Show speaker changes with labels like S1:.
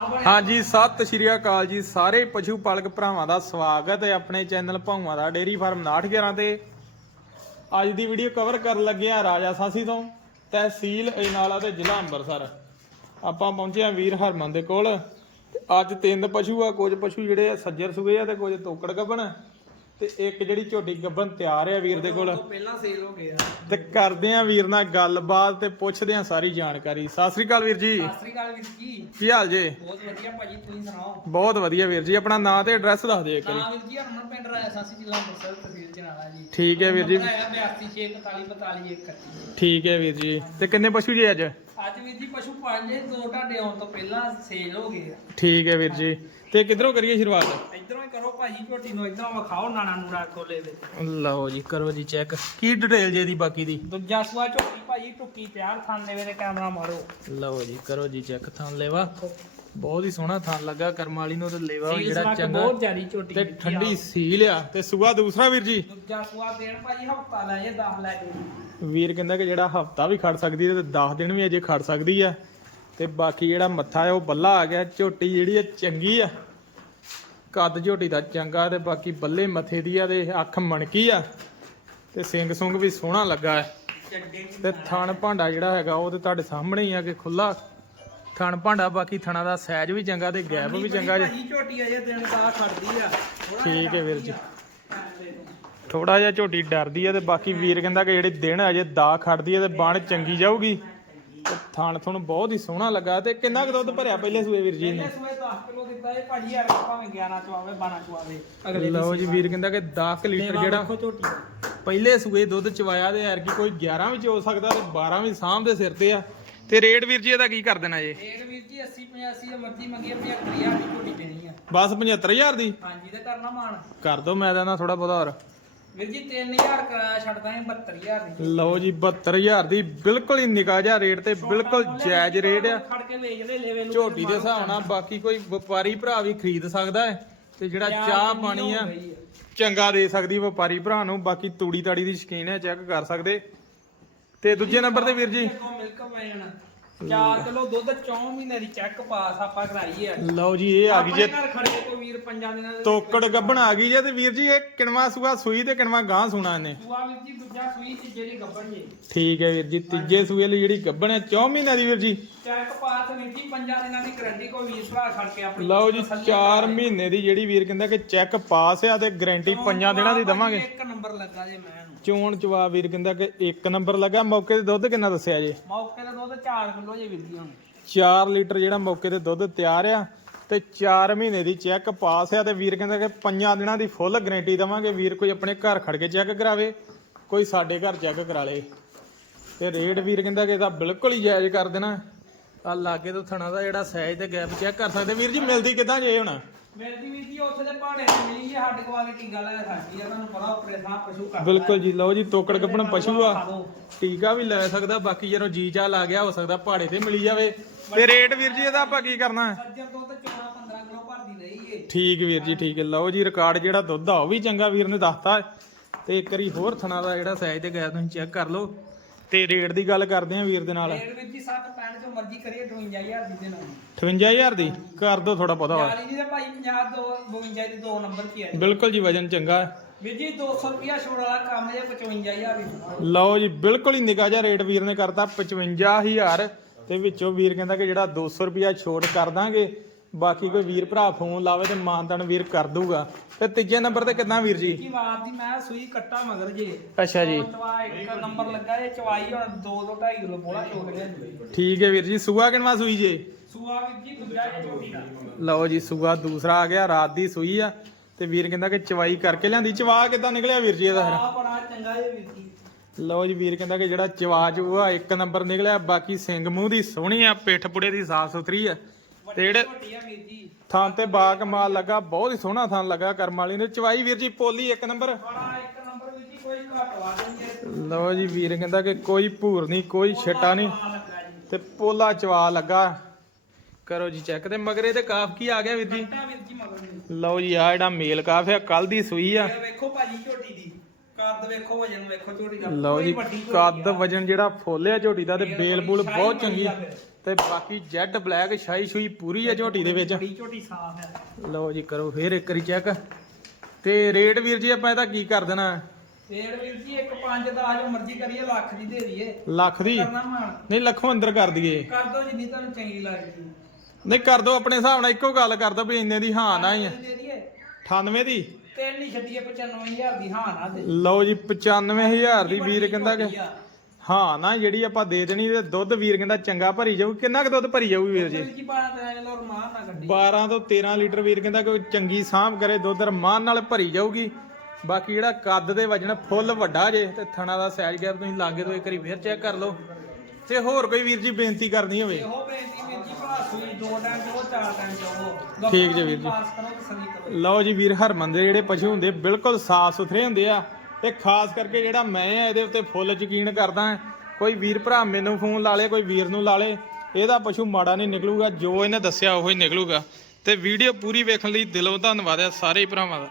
S1: ਹਾਂਜੀ, ਸਤਿ ਸ਼੍ਰੀ ਅਕਾਲ ਜੀ। ਸਾਰੇ ਪਸ਼ੂ ਪਾਲਕ ਭਰਾਵਾਂ ਦਾ ਸਵਾਗਤ ਹੈ ਆਪਣੇ ਚੈਨਲ ਭਾਵਾਂ ਦਾ ਡੇਰੀ ਫਾਰਮ 911 ਤੇ। ਅੱਜ ਦੀ ਵੀਡੀਓ ਕਵਰ ਕਰਨ ਲੱਗੇ ਆ ਰਾਜਾ ਸਾਸੀ ਤੋਂ, ਤਹਿਸੀਲ ਇਨਾਲਾ ਤੇ ਜ਼ਿਲ੍ਹਾ ਅੰਮ੍ਰਿਤਸਰ। ਆਪਾਂ ਪਹੁੰਚੇ ਆ ਵੀਰ ਹਰਮਨ ਦੇ ਕੋਲ। ਅੱਜ ਤਿੰਨ ਪਸ਼ੂ ਆ, ਕੁਝ ਪਸ਼ੂ ਜਿਹੜੇ ਆ ਸੱਜਰ ਸੂਏ ਆ ਤੇ ਕੁਝ ਤੋਕੜ ਗੱਬਣ। ਤੇ ਇੱਕ ਜਿਹੜੀ ਝੋਟੀ ਗੱਬਣ ਤਿਆਰ ਆ ਵੀਰ ਦੇ ਕੋਲ
S2: ਪਹਿਲਾਂ ਸੇਲ ਹੋ ਗਿਆ
S1: ਤੇ ਕਰਦੇ ਆ ਵੀਰ ਨਾਲ ਗੱਲਬਾਤ ਤੇ ਪੁੱਛਦੇ ਆ ਸਾਰੀ ਜਾਣਕਾਰੀ। ਸਤਿ ਸ੍ਰੀ ਅਕਾਲ ਵੀਰ ਜੀ।
S2: ਸਤਿ ਸ੍ਰੀ ਅਕਾਲ ਵੀਰ ਜੀ।
S1: ਕੀ ਹਾਲ ਜੇ?
S2: ਬਹੁਤ ਵਧੀਆ ਭਾਜੀ ਤੁਸੀਂ ਸੁਣਾਓ?
S1: ਬਹੁਤ ਵਧੀਆ ਵੀਰ ਜੀ ਆਪਣਾ ਨਾਂ ਤੇ ਐਡਰੈਸ ਦੱਸ ਦਿਓ ਇੱਕ ਵਾਰੀ।
S2: ਨਾਮ ਵੀਰ ਜੀ ਹਰਮਨ ਪਿੰਡ ਰਾਇਆ ਸਾਸੀ ਜ਼ਿਲ੍ਹਾ ਅੰਮ੍ਰਿਤਸਰ ਤਹਿਸੀਲ ਚਨਾਲਾ ਜੀ।
S1: ਠੀਕ ਹੈ ਵੀਰ ਜੀ।
S2: ਨੰਬਰ ਆਇਆ 8264444131
S1: ਠੀਕ ਹੈ ਵੀਰ ਜੀ। ਤੇ ਕਿੰਨੇ ਪਸ਼ੂ ਜੀ ਅੱਜ?
S2: ਅੱਜ ਵੀਰ ਜੀ ਪਸ਼ੂ ਪਾਲਣੇ ਦੋ ਢਾਡੇ ਆਉਣ ਤੋਂ ਪਹਿਲਾਂ ਸੇਲ ਹੋ ਗਏ ਆ।
S1: ਠੀਕ ਹੈ ਵੀਰ ਜੀ। ਤੇ ਕਿੱਧਰੋਂ ਕਰੀਏ ਸ਼ੁਰੂਆਤ?
S2: ਹੀ ਭਾਜੀ ਝੋਟੀ ਨੂੰ ਇਧਰੋਂ ਵਿਖਾਓ ਨਾਣਾ ਨੂਰਾ ਖੋਲੇ ਦੇ
S1: ਲਓ ਜੀ ਕਰੋ ਜੀ ਚੈੱਕ ਕੀ ਡਿਟੇਲ ਜੇ ਦੀ ਬਾਕੀ ਦੀ?
S2: ਦੂਜਾ ਸੂਆ ਝੋਟੀ ਭਾਜੀ ਟੁੱਕੀ ਤਿਆਰ ਖਾਣੇ ਵੇਲੇ ਕੈਮਰਾ ਮਾਰੋ।
S1: ਲਓ ਜੀ ਕਰੋ ਜੀ ਚੈੱਕ ਥਾਂ ਲੈਵਾ। ਬਹੁਤ ਹੀ ਸੋਹਣਾ ਥਾਂ ਲੱਗਾ ਕਰਮ ਵਾਲੀ ਨੂੰ ਤੇ ਲੈਵਾ
S2: ਸੀਲ
S1: ਜਿਹੜਾ ਚੰਗਾ।
S2: ਬਹੁਤ ਜ਼ਿਆਦੀ ਝੋਟੀ
S1: ਤੇ
S2: ਆ।
S1: ਠੰਡੀ ਸੀਲ ਆ। ਤੇ ਸੂਆ ਦੂਸਰਾ ਵੀਰ ਜੀ?
S2: ਦੂਜਾ ਸੂਆ ਦੇਣ ਭਾਜੀ ਹਫਤਾ ਲੈ ਜੇ 10 ਲੈ ਜੇ
S1: ਵੀਰ ਕਹਿੰਦਾ ਕਿ ਜਿਹੜਾ ਹਫਤਾ ਵੀ ਖੜ ਸਕਦੀ ਹੈ ਤੇ 10 ਦਿਨ ਵੀ ਅਜੇ ਖੜ ਸਕਦੀ ਆ ਤੇ ਬਾਕੀ ਜਿਹੜਾ ਮੱਥਾ ਹੈ ਉਹ ਬੱਲਾ ਆ ਗਿਆ। ਝੋਟੀ ਜਿਹੜੀ ਹੈ ਚੰਗੀ ਆ। ਕੱਦ ਝੋਟੀ ਦਾ ਚੰਗਾ ਤੇ ਬਾਕੀ ਬੱਲੇ ਮੱਥੇ ਦੀ ਆ ਤੇ ਅੱਖ ਮਣਕੀ ਆ ਤੇ ਸਿੰਘ ਸੁੰਗ ਵੀ ਸੋਹਣਾ ਲੱਗਾ ਹੈ। ਤੇ ਥਣ ਭਾਂਡਾ ਜਿਹੜਾ ਹੈਗਾ ਉਹ ਤੇ ਤੁਹਾਡੇ ਸਾਹਮਣੇ ਹੀ ਆ ਕਿ ਖੁੱਲਾ ਥਣ ਭਾਂਡਾ ਬਾਕੀ ਥਣਾ ਦਾ ਸਾਈਜ਼ ਵੀ ਚੰਗਾ ਤੇ ਗੈਪ ਵੀ ਚੰਗਾ ਜੇ।
S2: ਝੋਟੀ ਅਜੇ ਦਿਨ ਦਾ ਖੜਦੀ ਆ
S1: ਠੀਕ ਹੈ ਵੀਰ ਜੀ। ਥੋੜਾ ਜਿਹਾ ਝੋਟੀ ਡਰਦੀ ਆ ਤੇ ਬਾਕੀ ਵੀਰ ਕਹਿੰਦਾ ਕਿ ਜਿਹੜੇ ਦਿਨ ਅਜੇ ਦਾ ਖੜਦੀ ਆ ਤੇ ਬਣ ਚੰਗੀ ਜਾਊਗੀ। ਤੇ ਥਣ ਥਣ ਬਹੁਤ ਹੀ ਸੋਹਣਾ ਲੱਗਾ ਤੇ ਕਿੰਨਾ ਕੁ ਦੁੱਧ ਭਰਿਆ ਪਹਿਲੇ ਸੂਏ ਵੀਰ ਜੀ ਨੇ?
S2: ਇਹਨੇ ਸੂਏ 10 ਕਿਲੋ ਦਿੱਤਾ ਇਹ ਭਾਜੀ ਯਾਰ ਭਾਵੇਂ 11 ਚ ਆਵੇ 12 ਚ ਆਵੇ ਅਗਲੇ
S1: ਲਓ ਜੀ ਵੀਰ ਕਹਿੰਦਾ ਕਿ 10 ਲੀਟਰ ਜਿਹੜਾ। ਪਹਿਲੇ ਸੂਏ ਦੁੱਧ ਚਵਾਇਆ ਤੇ ਯਾਰ ਕੀ ਕੋਈ 11 ਵੀ ਹੋ ਸਕਦਾ ਤੇ 12 ਵੀ ਸਾਂਭ ਦੇ ਸਿਰ ਤੇ ਆ। ਤੇ ਰੇਟ ਵੀਰ ਜੀ ਇਹਦਾ ਕੀ ਕਰ ਦੇਣਾ ਜੇ?
S2: ਰੇਟ ਵੀਰ ਜੀ 80 85 ਮਰਜ਼ੀ ਮੰਗੀ 75000 ਦੀ ਝੋਟੀ ਦੇਣੀ ਆ।
S1: ਬਸ 75000 ਦੀ?
S2: ਹਾਂਜੀ ਤੇ ਕਰਨਾ ਮਾਣ।
S1: ਕਰ ਦੋ ਮੈਂ ਦੇਣਾ ਥੋੜਾ ਬਹੁਤਾ ਹੋਰ।
S2: ਵੀਰ ਜੀ 3000 ਕਰਾਇਆ ਛੱਡਦਾ 72000 ਦੀ।
S1: ਲਓ ਜੀ 72000 ਦੀ। ਬਿਲਕੁਲ ਹੀ ਨਿਕਾ ਜਿਹਾ ਰੇਟ ਤੇ ਬਿਲਕੁਲ ਜਾਇਜ਼ ਰੇਟ ਆ।
S2: ਖੜ ਕੇ ਵੇਚ ਲੈ ਲੈਵੇ ਨੂੰ
S1: ਝੋਟੀ ਦੇ ਹਿਸਾਬ ਨਾਲ ਬਾਕੀ ਕੋਈ ਵਪਾਰੀ ਭਰਾ ਵੀ ਖਰੀਦ ਸਕਦਾ ਹੈ ਤੇ ਜਿਹੜਾ ਚਾਹ ਪਾਣੀ ਆ ਚੰਗਾ ਦੇ ਸਕਦੀ ਵਪਾਰੀ ਭਰਾ ਨੂੰ। ਬਾਕੀ ਤੂੜੀ ਤਾੜੀ ਦੀ ਸ਼ਕੀਨ ਹੈ ਚੈੱਕ ਕਰ ਸਕਦੇ। ਤੇ ਦੂਜੇ ਨੰਬਰ ਤੇ ਵੀਰ ਜੀ।
S2: ਮਿਲਕ 4 ਕਿਲੋ ਦੁੱਧ 4 ਮਹੀਨੇ ਦੀ ਚੈੱਕ ਪਾਸ ਆਪਾਂ ਕਰਾਈ ਹੈ
S1: ਲਓ ਜੀ ਇਹ ਆ ਗਈ ਜੇ
S2: ਆਪਣੇ ਘਰ ਖੜੇ ਕੋ ਵੀਰ ਪੰਜਾਂ ਦਿਨਾਂ ਦੇ
S1: ਤੋਕੜ ਗੱਬਣ ਆ ਗਈ ਜੇ ਤੇ ਵੀਰ ਜੀ ਇਹ ਕਿਣਵਾ ਸੂਆ ਸੂਈ ਤੇ ਕਿਣਵਾ ਗਾਂ ਸੁਣਾ ਇਹਨੇ।
S2: ਸੂਆ ਵੀਰ ਜੀ ਦੂਜਾ ਸੂਈ ਚ ਜਿਹੜੀ ਗੱਬਣ ਜੇ।
S1: ਠੀਕ ਹੈ ਵੀਰ ਜੀ ਤੀਜੇ ਸੂਏ ਲਈ ਜਿਹੜੀ ਗੱਬਣ ਹੈ 4 ਮਹੀਨਿਆਂ ਦੀ ਵੀਰ ਜੀ।
S2: ਚੈੱਕ ਪਾਸ ਵੀਰ ਜੀ ਪੰਜਾਂ ਦਿਨਾਂ ਦੀ ਗਰੰਟੀ ਕੋ ਵੀਰ ਭਰਾ ਖੜ ਕੇ ਆਪਣੀ
S1: ਲਓ ਜੀ 4 ਮਹੀਨੇ ਦੀ ਜਿਹੜੀ ਵੀਰ ਕਹਿੰਦਾ ਕਿ ਚੈੱਕ ਪਾਸ ਆ ਤੇ ਗਾਰੰਟੀ ਪੰਜਾਂ ਦਿਨਾਂ ਦੀ ਦਵਾਂਗੇ।
S2: ਇੱਕ ਨੰਬਰ ਲੱਗਾ ਜੇ ਮੈਂ ਨੂੰ
S1: ਚੋਣ ਚਵਾ ਵੀਰ ਕਹਿੰਦਾ ਕਿ ਇੱਕ ਨੰਬਰ ਲੱਗਾ ਮੌਕੇ ਤੇ ਦੁੱਧ ਕਿੰਨਾ ਦੱਸਿਆ ਜੇ?
S2: ਮੌਕੇ ਤੇ ਦੁੱਧ 4 ਕਿਲੋ ਜੇ ਵੀਰ ਜੀ ਹੁਣ।
S1: 4 ਲੀਟਰ ਜਿਹੜਾ ਮੌਕੇ ਤੇ ਦੁੱਧ ਤਿਆਰ ਆ ਤੇ 4 ਮਹੀਨੇ ਦੀ ਚੈੱਕ ਪਾਸ ਆ ਤੇ ਵੀਰ ਕਹਿੰਦਾ ਕਿ ਪੰਜਾਂ ਦਿਨਾਂ ਦੀ ਫੁੱਲ ਗਾਰੰਟੀ ਦਵਾਂਗੇ। ਵੀਰ ਕੋਈ ਆਪਣੇ ਘਰ ਖੜ ਕੇ ਚੈੱਕ ਕਰਾਵੇ, ਕੋਈ ਸਾਡੇ ਘਰ ਚੈੱਕ ਕਰਾ ਲੇ। ਤੇ ਰੇਟ ਵੀਰ ਕਹਿੰਦਾ ਕਿ ਇਹਦਾ ਬਿਲਕੁਲ ਹੀ ਜਾਇਜ਼ ਕਰ ਦੇਣਾ। ਆ ਲਾਗੇ ਤੋਂ ਥਣਾ ਦਾ ਜਿਹੜਾ ਸਾਈਜ਼ ਤੇ ਗੈਪ ਚੈੱਕ ਕਰ ਸਕਦੇ। ਵੀਰ ਜੀ ਮਿਲਦੀ ਕਿਦਾਂ ਜੇ ਹੁਣ?
S2: ਮਿਲਦੀ ਵੀਰ ਜੀ ਉੱਥੇ ਦੇ ਪਹਾੜੇ ਤੇ ਮਿਲੀ ਜੇ ਸਾਡੇ ਕੋਲ ਆ ਕੇ ਟੀਗਾ ਲੈ ਸਾਡੀ ਆ ਤੁਹਾਨੂੰ ਪਤਾ ਉੱਪਰੇ ਥਾਂ ਪਸ਼ੂ ਕਰ
S1: ਬਿਲਕੁਲ ਜੀ ਲਓ ਜੀ ਤੋਕੜ ਕੱਪਣ ਪਸ਼ੂ ਆ। ਟੀਕਾ ਵੀ ਲੈ ਸਕਦਾ ਬਾਕੀ ਜਦੋਂ ਜੀ ਚਾ ਲਾ ਗਿਆ ਹੋ ਸਕਦਾ ਪਹਾੜੇ ਤੇ ਮਿਲੀ ਜਾਵੇ। ਤੇ ਰੇਟ ਵੀਰ ਜੀ ਇਹਦਾ ਆਪਾਂ ਕੀ ਕਰਨਾ? ਹੈ
S2: ਸੱਜਰ ਦੁੱਧ 14 15 ਕਿਲੋ ਭਰਦੀ ਰਹੀ ਏ।
S1: ਠੀਕ ਵੀਰ ਜੀ ਠੀਕ ਹੈ। ਲਓ ਜੀ ਰਿਕਾਰਡ ਜਿਹੜਾ ਦੁੱਧ ਆ ਉਹ ਵੀ ਚੰਗਾ ਵੀਰ ਨੇ ਦੱਸਤਾ। ਤੇ ਇੱਕ ਵਾਰੀ ਹੋਰ ਥਣਾ ਦਾ ਜਿਹੜਾ ਸਾਈਜ਼ ਤੇ ਗਿਆ ਤੁਸੀਂ ਚੈੱਕ ਕਰ ਲਓ। ਤੇ ਰੇਟ ਦੀ ਗੱਲ ਕਰਦੇ ਆ ਵੀਰ ਦੇ ਨਾਲ।
S2: ਰੇਟ ਵੀਰ ਜੀ 7 65 ਜੋ ਮਰਜ਼ੀ ਕਰੀਏ 58000 ਦੀ ਦੇ ਨਾਲ
S1: 58000 ਦੀ? ਕਰ ਦੋ ਥੋੜਾ।
S2: ਯਾਰੀ ਜੀ ਦੇ ਭਾਈ 50 ਦੋ 52 ਦੀ ਦੋ ਨੰਬਰ ਕੀ ਹੈ
S1: ਬਿਲਕੁਲ ਜੀ ਵਜਨ ਚੰਗਾ।
S2: ਵੀਰ ਜੀ 200 ਰੁਪਿਆ ਛੋੜ ਵਾਲਾ ਕੰਮ ਜੇ 55000 ਦੀ
S1: ਲਓ ਜੀ ਬਿਲਕੁਲ ਹੀ ਨਿਕਾ ਜਿਹਾ ਰੇਟ ਵੀਰ ਨੇ ਕਰਤਾ 55000 ਤੇ ਵਿੱਚੋਂ ਵੀਰ ਕਹਿੰਦਾ ਕਿ ਜਿਹੜਾ 200 ਰੁਪਿਆ ਛੋਟ ਕਰ ਦਾਂਗੇ ਬਾਕੀ ਕੋਈ ਵੀਰ ਭਰਾ ਫੋਨ ਲਾਵੇ ਤੇ ਮਾਨਤਨ ਵੀਰ ਕਰ ਦੂਗਾ। ਤੇ ਤੀਜੇ ਨੰਬਰ ਤੇ ਕਿੰਨਾ ਵੀਰ ਜੀ?
S2: ਕੀ ਬਾਤ ਦੀ ਮੈਂ ਸੂਈ ਕੱਟਾ ਮਗਰ ਜੇ।
S1: ਅੱਛਾ ਜੀ।
S2: ਚਵਾ ਇੱਕ ਨੰਬਰ ਲੱਗਾ ਇਹ ਚਵਾਈ ਹੁਣ 2 2 2.5 ਕਿਲੋ ਬੋਲਾ ਛੋੜ ਗਿਆ ਜੀ।
S1: ਠੀਕ ਹੈ ਵੀਰ ਜੀ ਸੂਆ ਕਿੰਨਵਾ ਸੂਈ ਜੇ?
S2: ਸੂਆ ਵੀਰ ਜੀ ਦੂਜਾ ਇਹ ਦਾ।
S1: ਲਓ ਜੀ ਸੂਆ ਦੂਸਰਾ ਆ ਗਿਆ ਰਾਤ ਦੀ ਸੂਈ ਆ। ਤੇ ਵੀਰ ਕਹਿੰਦਾ ਕਿ ਚਵਾਈ ਕਰਕੇ ਲਿਆਂਦੀ। ਚਵਾ ਕਿੱਦਾਂ ਨਿਕਲਿਆ ਵੀਰ ਜੀ ਇਹਦਾ?
S2: ਆ ਬੜਾ ਚੰਗਾ ਇਹ ਵੀਰ ਜੀ।
S1: ਫਿਰ ਲਓ ਜੀ ਵੀਰ ਕਹਿੰਦਾ ਕਿ ਜਿਹੜਾ ਚਵਾ ਚੂਆ ਇੱਕ ਨੰਬਰ ਨਿਕਲਿਆ। ਬਾਕੀ ਸਿੰਘ ਮੂੰਹ ਦੀ ਸੋਹਣੀ ਆ ਪਿੱਠ ਪੁੜੇ ਦੀ ਸਾਫ਼ ਸੁਥਰੀ ਆ। ਤੇ ਜਿਹੜੇ ਥਾਂ ਤੇ ਬਾ ਕਮਾਲ ਲੱਗਾ ਬਹੁਤ ਹੀ ਸੋਹਣਾ ਥਾਂ ਲੱਗਾ ਕਰਮ ਵਾਲੀ ਨੇ। ਚਵਾਈ ਵੀਰ ਜੀ ਪੋਲੀ ਇੱਕ ਨੰਬਰ। ਲਓ ਜੀ ਵੀਰ ਕਹਿੰਦਾ ਕਿ ਕੋਈ ਭੂਰ ਨਹੀਂ ਕੋਈ ਛਟਾ ਨਹੀਂ। ਤੇ ਪੋਲਾ ਚਵਾ ਲੱਗਾ। ਕਰੋ ਜੀ ਚੈੱਕ ਤੇ ਮਗਰੇ ਤੇ ਕਾਫ ਕੀ ਆ ਗਿਆ ਵੀਰ ਜੀ? ਲਓ ਜੀ ਆ ਜਿਹੜਾ ਮੇਲ ਕਾਫ ਆ ਕੱਲ ਦੀ ਸੂਈ ਆ।
S2: ਇਹ ਵੇਖੋ ਭਾਜੀ ਝੋਟੀ ਦੀ। ਕੱਦ ਵੇਖੋ ਵਜਨ ਵੇਖੋ ਝੋਟੀ ਦਾ।
S1: ਲਓ ਜੀ ਕੱਦ। ਵਜਨ ਜਿਹੜਾ ਫੋਲਿਆ ਝੋਟੀ ਦਾ ਤੇ ਬੇਲ ਬੂਲ ਬਹੁਤ ਚੰਗੀ। ਤੇ ਬਾਕੀ ਜੈਡ ਬਲੈਕ ਸ਼ਾਈ ਸ਼ੂਈ ਪੂਰੀ ਹੈ ਝੋਟੀ ਦੇ ਵਿੱਚ।
S2: ਬੜੀ ਝੋਟੀ ਸਾਫ਼ ਹੈ।
S1: ਲਓ ਜੀ ਕਰੋ ਫੇਰ ਇੱਕ ਵਾਰੀ ਚੈੱਕ। ਤੇ ਰੇਟ ਵੀਰ ਜੀ ਆਪਾਂ ਇਹਦਾ ਕੀ ਕਰ ਦੇਣਾ?
S2: ਫੇਰ ਵੀਰ ਜੀ ਇੱਕ 5 ਦਾ ਜੋ ਮਰਜ਼ੀ ਕਰੀਏ ਲੱਖ ਦੀ ਦੇ ਦਈਏ।
S1: ਲੱਖ ਦੀ? ਨਹੀਂ ਲੱਖੋਂ ਅੰਦਰ ਕਰ ਦਈਏ।
S2: ਕਰ ਦੋ ਜਿੰਨੀ ਤੁਹਾਨੂੰ ਚੰਗੀ ਲੱਗਦੀ।
S1: ਨਹੀਂ ਕਰ ਦੋ ਆਪਣੇ ਹਿਸਾਬ ਨਾਲ ਇੱਕੋ ਗੱਲ ਕਰ ਦੋ ਵੀ ਇੰਨੇ ਦੀ ਹਾਂ ਨਾ ਹੀ ਆ।
S2: ਦੇ ਦਈਏ।
S1: 98 ਦੀ?
S2: ਤਿੰਨ ਹੀ ਛੱਡੀਏ 95000 ਦੀ ਹਾਂ ਨਾ ਦੇ।
S1: ਲਓ ਜੀ 95000 ਦੀ ਵੀਰ ਕਹਿੰਦਾ ਕਿ। ਹਾਂ ਨਾ ਜਿਹੜੀ ਆਪਾਂ ਦੇ ਦੇਣੀ ਤੇ ਦੁੱਧ ਵੀਰ ਕਹਿੰਦਾ ਚੰਗਾ ਭਰੀ ਜਾਊ। ਕਿੰਨਾ ਕੁ ਦੁੱਧ ਭਰੀ ਜਾਊ ਵੀਰ ਜੀ?
S2: ਜੀ ਤੇ ਲੋ ਰਮਾਨ ਨਾ ਗੱਡੀ
S1: 12 ਤੋਂ 13 ਲੀਟਰ ਵੀਰ ਕਹਿੰਦਾ ਕੋਈ ਚੰਗੀ ਸਾਂਭ ਕਰੇ ਦੁੱਧ ਰਮਾਨ ਨਾਲ ਭਰੀ ਜਾਊਗੀ। ਬਾਕੀ ਜਿਹੜਾ ਕੱਦ ਦੇ ਵਜਨ ਫੁੱਲ ਵੱਡਾ ਜੇ ਤੇ ਥਣਾ ਦਾ ਸਾਈਜ਼ ਗੈਪ ਤੁਸੀਂ ਲਾਗੇ ਤੋਂ ਇੱਕ ਵਾਰੀ ਫੇਰ ਚੈੱਕ ਕਰ ਲਓ। ਤੇ ਹੋਰ ਕੋਈ ਵੀਰ ਜੀ ਬੇਨਤੀ ਕਰਨੀ ਹੋਵੇ?
S2: ਇਹੋ ਬੇਨਤੀ ਵੀਰ ਜੀ ਭਲਾ ਸੂਈ ਦੋ ਟਾਈਮ ਚੋ ਚਾਰ ਟਾਈਮ ਚੋ
S1: ਠੀਕ ਜੀ ਵੀਰ ਜੀ। ਲਓ ਜੀ ਵੀਰ ਹਰਮਨ ਦੇ ਜਿਹੜੇ ਪਸ਼ੂ ਹੁੰਦੇ ਬਿਲਕੁਲ ਸਾਫ਼ ਸੁਥਰੇ ਹੁੰਦੇ ਆ। ਤੇ ਖਾਸ ਕਰਕੇ ਜਿਹੜਾ ਮੈਂ ਆ, ਇਹਦੇ ਉੱਤੇ ਫੁੱਲ ਯਕੀਨ ਕਰਦਾ ਕੋਈ ਵੀਰ ਭਰਾ ਮੈਨੂੰ ਫੋਨ ਲਾ ਲੇ, ਕੋਈ ਵੀਰ ਨੂੰ ਲਾ ਲੇ, ਇਹਦਾ ਪਸ਼ੂ ਮਾੜਾ ਨਹੀਂ ਨਿਕਲੂਗਾ, ਜੋ ਇਹਨੇ ਦੱਸਿਆ ਉਹੀ ਨਿਕਲੂਗਾ। ਤੇ ਵੀਡੀਓ ਪੂਰੀ ਵੇਖਣ ਲਈ ਦਿਲੋਂ ਧੰਨਵਾਦ ਹੈ ਸਾਰੇ ਭਰਾਵਾਂ ਦਾ।